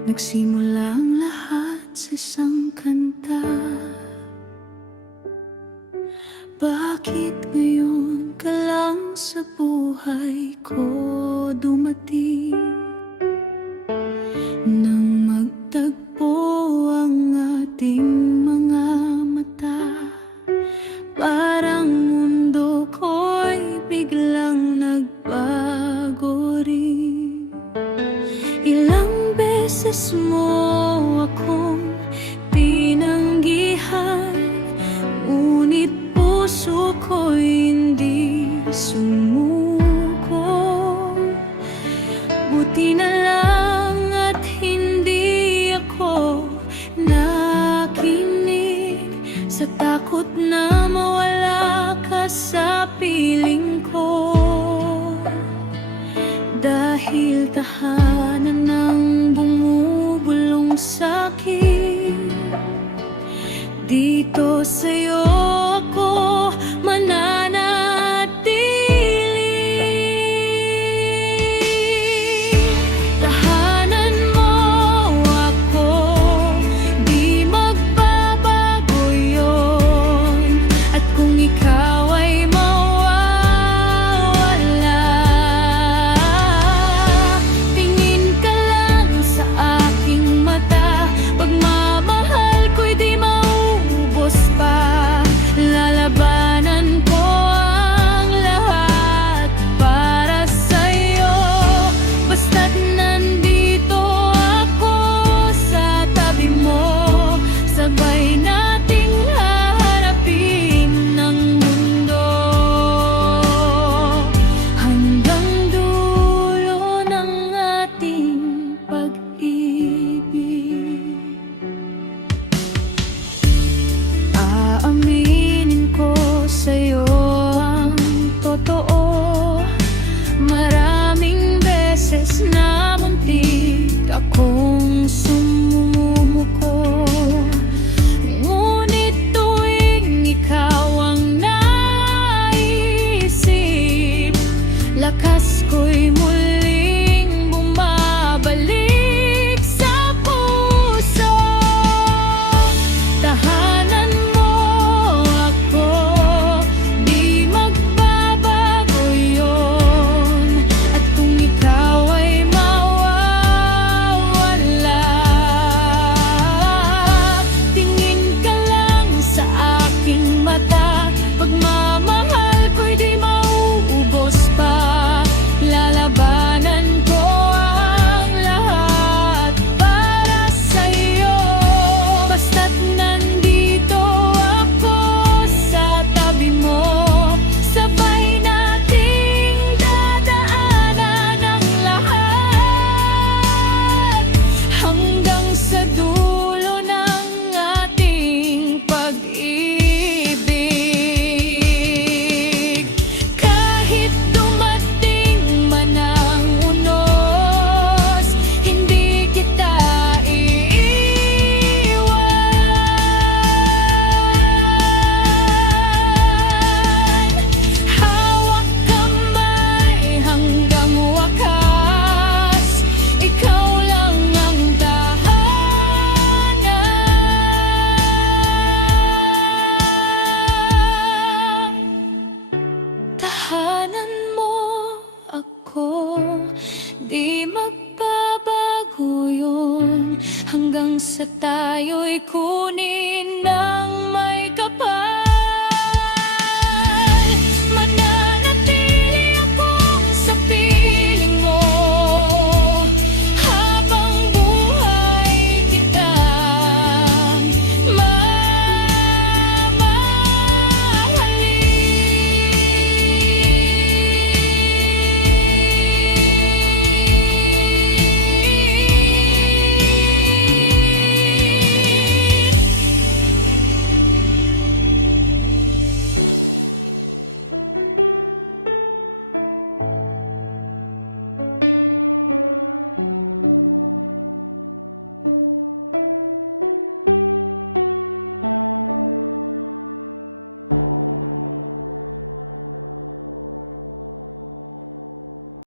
Nagsimula ang lahat sa isang kanta. Bakit ngayon ka lang sa buhay ko dumating? Nang magtagpo ang ating mga mata, parang mundo ko'y biglang nagbago rin. Ilang beses mo akong tinanggihan, ngunit puso ko'y hindi sumuko. Buti na lang at hindi ako nakinig sa takot na mawala ka sa piling ko. Dahil tahanan ng bumubulong sa'kin, dito sa'yo ako mananatili. Tahanan mo ako, di magbabago yun. At kung ikaw ay mawawala, tingin ka lang sa aking mata. Pagmamahal ko'y di maubos pa. Lalabanan ko ang lahat para sa'yo. Basta't nandito ako sa tabi mo, sabay nating haharapin ang mundo hanggang dulo ng ating pag-ibig. Aaminin ko sa'yo ang totoo. Maraming beses na muntik akong sumumuko, ngunit tuwing ikaw ang naisip, lakas ko'y muling bumabalik sa puso. Tahanan mo ako, di magbabago yun. At kung ikaw ay mawawala, tingin ka lang sa aking mata. Pagmamahal ko'y di mauubos pa. Lalabanan ko ang lahat para sa'yo. Basta't nandito ako sa tabi mo, sabay nating dadaanan ang lahat hanggang sa dulo ng ating pag-ibig. Kahit dumating man ang unos, hindi kita iiwan. Hawak kamay hanggang wakas, ikaw lang ang tahanan. Tahanan mo ako, di magbabago yun. Hanggang sa tayo'y kunin ng may kapal.